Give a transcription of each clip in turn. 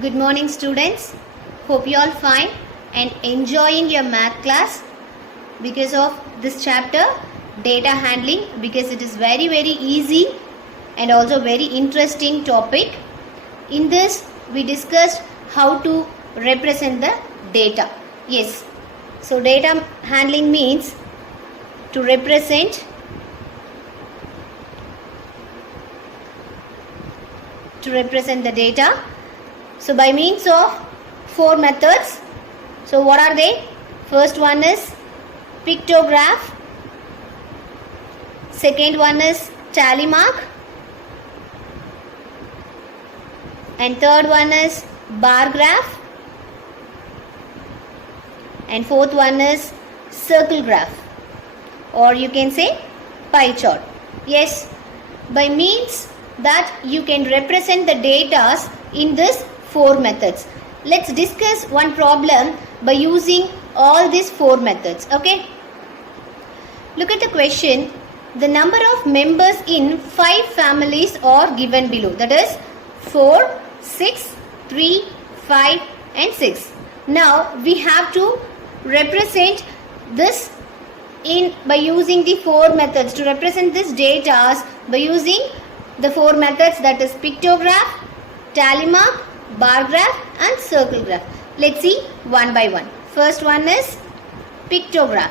Good morning, students. Hope you all fine and enjoying your math class because of this chapter, data handling, because it is very easy and also very interesting topic. In this, we discussed how to represent the data. Yes. So data handling means to represent the data. So by means of 4 methods. So what are they? First one is pictograph. Second one is tally mark. And third one is bar graph. And fourth one is circle graph. Or you can say pie chart. Yes, by means that you can represent the data in this 4 methods. Let's discuss one problem by using all these 4 methods. Okay. Look at the question. The number of members in 5 families are given below. That is 4, 6, 3, 5 and 6. Now we have to represent this by using the 4 methods. To represent this data by using the 4 methods, that is pictograph, tally mark, bar graph and circle graph. Let's see one by one. First one is pictograph.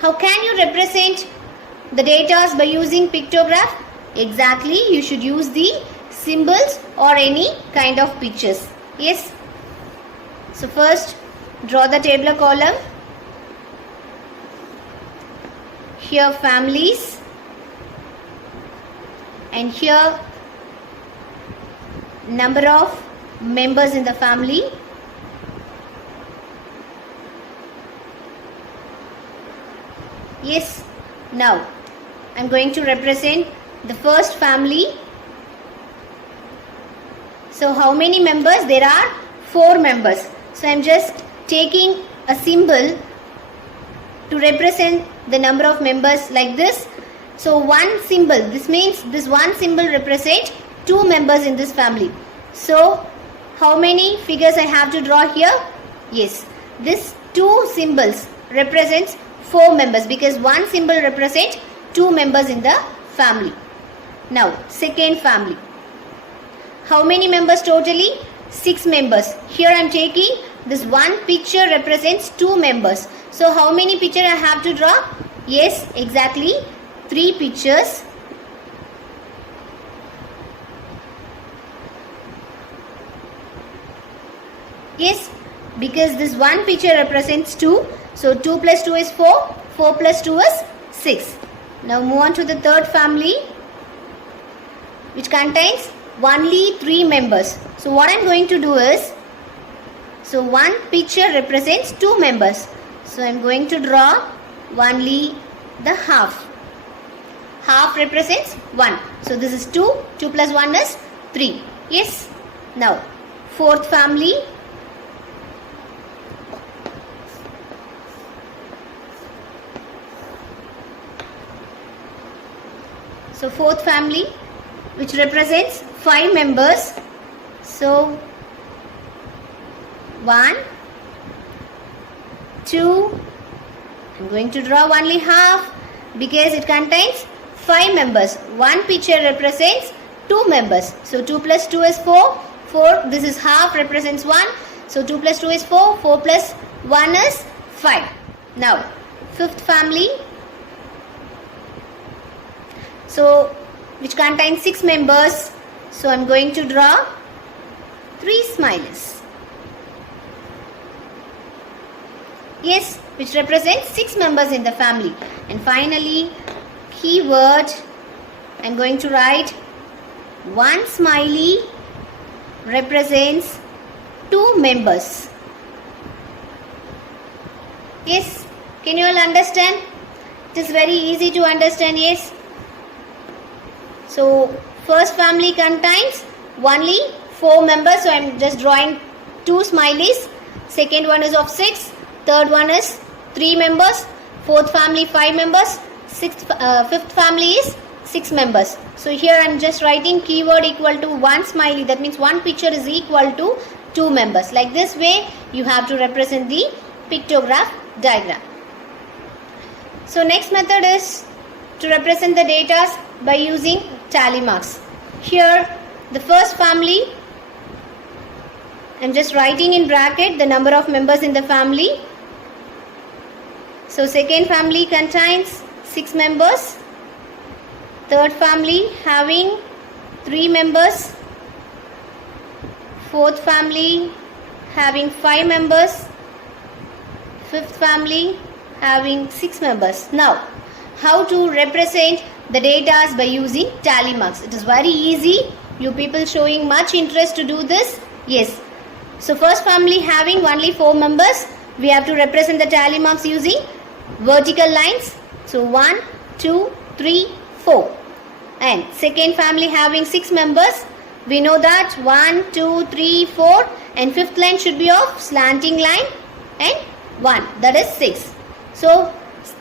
How can you represent the data by using pictograph? Exactly, you should use the symbols or any kind of pictures. Yes. So first, draw the tabular column. Here families, and here number of members in the family. Yes, now I am going to represent the first family. So how many members? There are 4 members. So I am just taking a symbol to represent the number of members like this. So one symbol, this means this one symbol represents 2 members in this family. So how many figures I have to draw here? Yes, this 2 symbols represents 4 members because one symbol represents 2 members in the family. Now second family. How many members totally? 6 members. Here I am taking this one picture represents 2 members. So how many pictures I have to draw? Yes, exactly 3 pictures. Yes, because this one picture represents 2. So 2 plus 2 is 4. 4 plus 2 is 6. Now move on to the third family, which contains only 3 members. So what I am going to do is, so one picture represents 2 members. So I am going to draw only the half. Half represents 1. So this is 2. 2 plus 1 is 3. Yes. Now fourth family. So fourth family, which represents 5 members. So 1, 2, I'm going to draw only half because it contains 5 members. One picture represents 2 members. So 2 plus 2 is 4. 4, this is half represents 1. So 2 plus 2 is 4. 4 plus 1 is 5. Now fifth family. So which contains 6 members. So I am going to draw 3 smileys. Yes, which represents 6 members in the family. And finally, keyword, I am going to write 1 smiley represents 2 members. Yes, can you all understand? It is very easy to understand. Yes. So first family contains only 4 members. So I am just drawing 2 smileys. Second one is of 6. Third one is 3 members. Fourth family 5 members. Fifth family is 6 members. So here I am just writing keyword equal to 1 smiley. That means one picture is equal to 2 members. Like this way you have to represent the pictograph diagram. So next method is to represent the data by using tally marks. Here the first family, I am just writing in bracket the number of members in the family. So second family contains 6 members. Third family having 3 members. Fourth family having 5 members. Fifth family having 6 members. Now, how to represent the data by using tally marks? It is very easy. You people showing much interest to do this. Yes. So first family having only 4 members. We have to represent the tally marks using vertical lines. So 1, 2, 3, 4. And second family having 6 members. We know that 1, 2, 3, 4 and fifth line should be of slanting line and 1. That is 6. So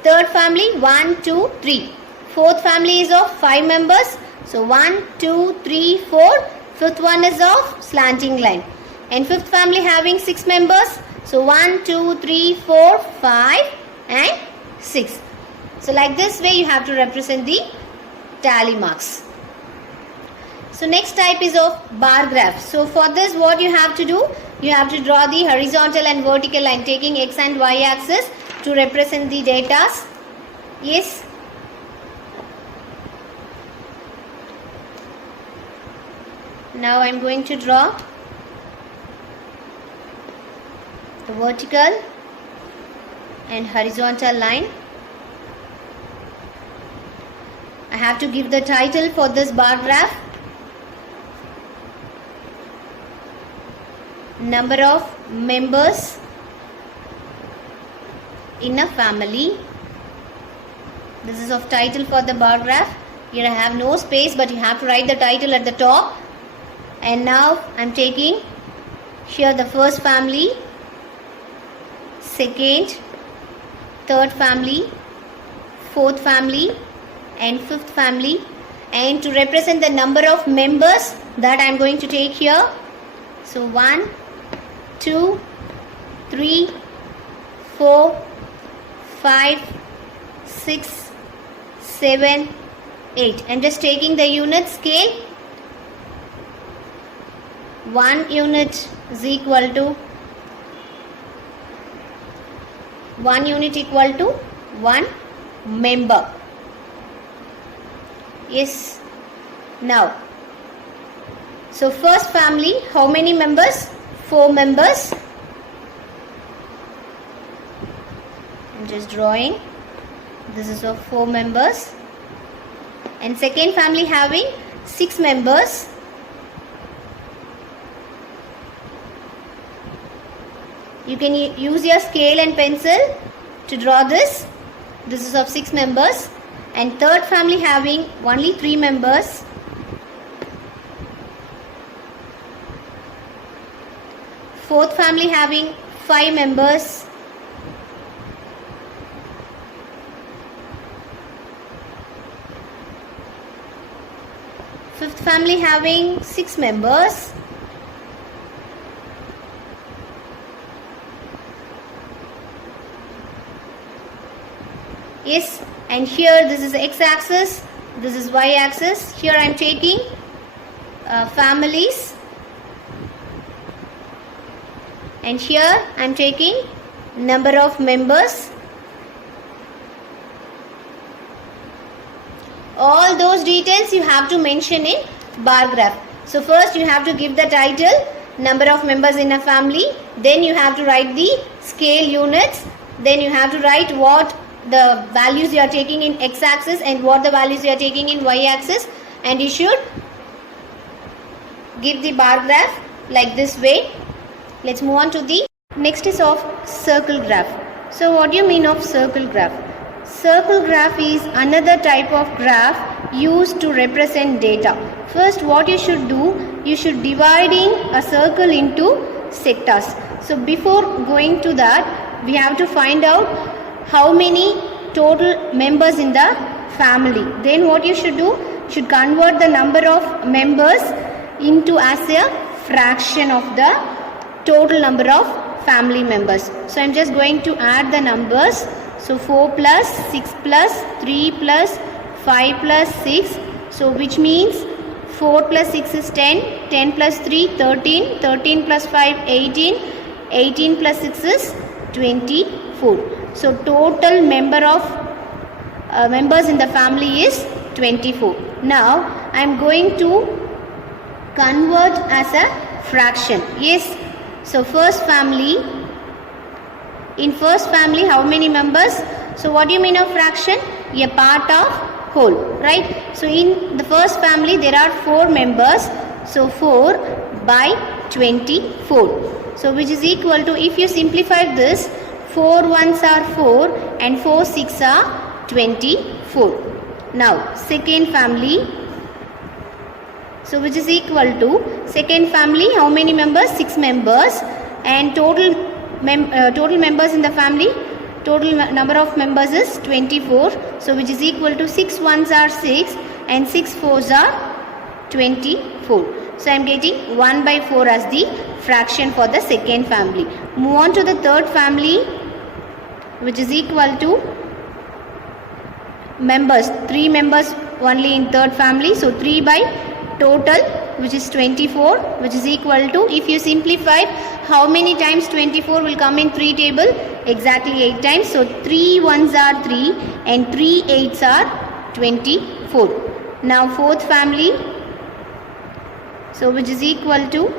third family 1, 2, 3. Fourth family is of 5 members. So 1, 2, 3, 4. Fifth one is of slanting line. And fifth family having 6 members. So 1, 2, 3, 4, 5 and 6. So like this way you have to represent the tally marks. So next type is of bar graph. So for this what you have to do? You have to draw the horizontal and vertical line taking x and y axis to represent the data. Yes. Now I am going to draw the vertical and horizontal line. I have to give the title for this bar graph. Number of members in a family. This is of title for the bar graph. Here I have no space, but you have to write the title at the top. And now I am taking here the first family, second, third family, fourth family and fifth family, and to represent the number of members that I am going to take here. So 1, 2, 3, 4, 5, 6, 7, 8. I am just taking the unit scale. 1 unit is equal to 1 member. Yes. Now, so first family, how many members? 4 members. I'm just drawing. This is of 4 members. And second family having 6 members. You can use your scale and pencil to draw this. This is of 6 members. And third family having only 3 members. Fourth family having 5 members. Fifth family having 6 members. Yes, and here this is x-axis, this is y-axis. Here I am taking families, and here I am taking number of members. All those details you have to mention in bar graph. So first you have to give the title, number of members in a family, then you have to write the scale units, then you have to write what the values you are taking in x-axis and what the values you are taking in y-axis, and you should give the bar graph like this way. Let's move on to the next is of circle graph. So what do you mean of circle graph? Circle graph is another type of graph used to represent data. First what you should do, you should dividing a circle into sectors. So before going to that, we have to find out how many total members in the family. Then what you should do? Should convert the number of members into as a fraction of the total number of family members. So I am just going to add the numbers. So 4 plus 6 plus 3 plus 5 plus 6. So which means 4 plus 6 is 10, 10 plus 3 13, 13 plus 5 18, 18 plus 6 is 24. So total members in the family is 24. Now I am going to convert as a fraction. Yes. So in first family how many members? So what do you mean of fraction? A part of whole, right? So in the first family there are 4 members. So 4 by 24. So which is equal to, if you simplify this, 4 ones are 4 and 4 6 are 24. Now second family. So which is equal to, second family how many members? 6 members, and total members in the family, total number of members is 24. So which is equal to 6 ones are 6 and 6 fours are 24. So I am getting 1 by 4 as the fraction for the second family. Move on to the third family, which is equal to members, 3 members only in third family. So 3 by total, which is 24, which is equal to, if you simplify, how many times 24 will come in 3 table? Exactly 8 times. So 3 ones are 3 and 3 eights are 24. Now fourth family, so which is equal to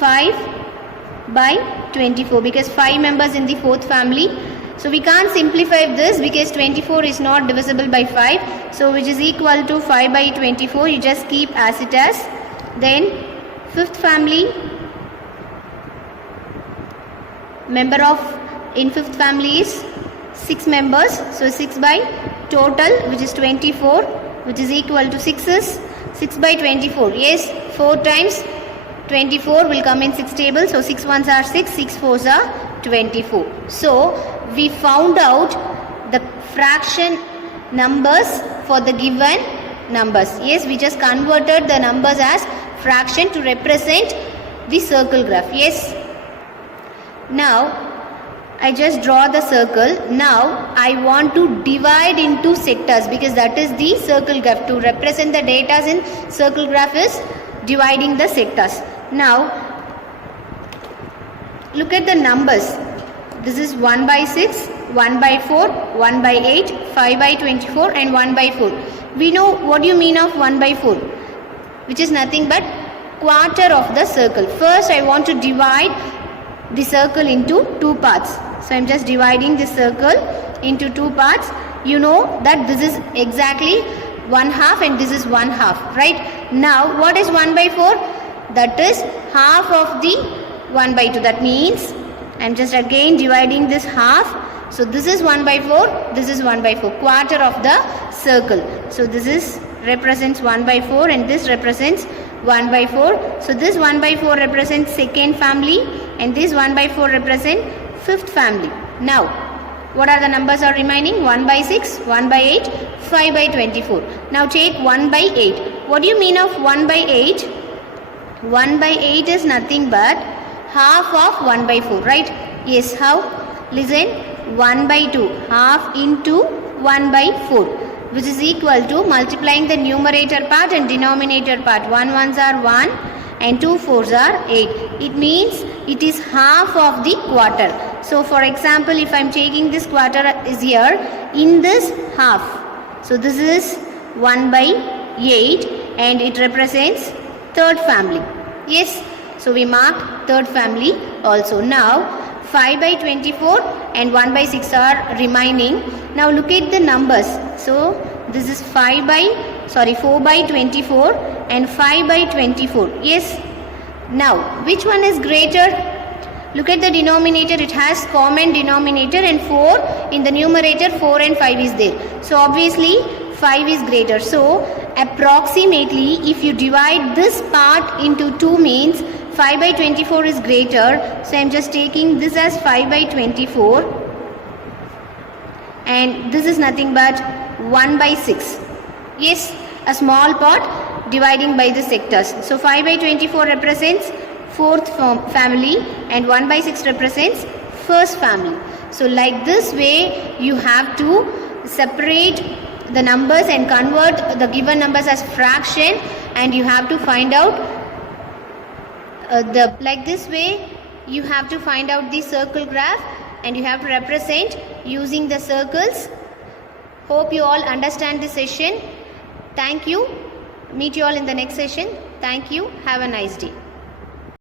5 by 24, because 5 members in the fourth family. So we can't simplify this because 24 is not divisible by 5. So which is equal to 5 by 24. You just keep as it is. Then fifth family, in fifth family is 6 members. So 6 by total, which is 24, which is equal to 6 is 6 by 24. Yes, 4 times 24 will come in 6 tables. So 6 ones are 6, 6 fours are 24. So we found out the fraction numbers for the given numbers. Yes, we just converted the numbers as fraction to represent the circle graph. Yes. Now I just draw the circle. Now I want to divide into sectors, because that is the circle graph. To represent the data in circle graph is dividing the sectors. Now look at the numbers. This is 1 by 6, 1 by 4, 1 by 8, 5 by 24 and 1 by 4. We know what you mean of 1 by 4, which is nothing but quarter of the circle. First I want to divide the circle into 2 parts. So I am just dividing the circle into 2 parts. You know that this is exactly 1/2 and this is 1/2, right? Now what is 1 by 4? That is half of the 1 by 2. That means I am just again dividing this half. So this is 1 by 4, this is 1 by 4, quarter of the circle. So this is represents 1 by 4 and this represents 1 by 4. So this 1 by 4 represents second family and this 1 by 4 represent fifth family. Now what are the numbers are remaining? 1 by 6, 1 by 8, 5 by 24. Now take 1 by 8. What do you mean of 1 by 8? 1 by 8 is nothing but half of 1 by 4, right? Yes, how? Listen, 1 by 2, half into 1 by 4, which is equal to multiplying the numerator part and denominator part. 1 ones are 1 and 2 fours are 8. It means it is half of the quarter. So for example, if I am taking this quarter is here, in this half, so this is 1 by 8 and it represents third family. Yes, so we mark third family also. Now 5 by 24 and 1 by 6 are remaining. Now look at the numbers. So this is 4 by 24 and 5 by 24. Yes. Now which one is greater? Look at the denominator. It has common denominator and 4 in the numerator. 4 and 5 is there. So obviously 5 is greater. So approximately if you divide this part into 2 means 5 by 24 is greater. So I am just taking this as 5 by 24 and this is nothing but 1 by 6. Yes, a small part dividing by the sectors. So 5 by 24 represents fourth family and 1 by 6 represents first family. So like this way you have to separate the numbers and convert the given numbers as fraction, and you have to find out like this way you have to find out the circle graph, and you have to represent using the circles. Hope you all understand this session. Thank you. Meet you all in the next session. Thank you. Have a nice day.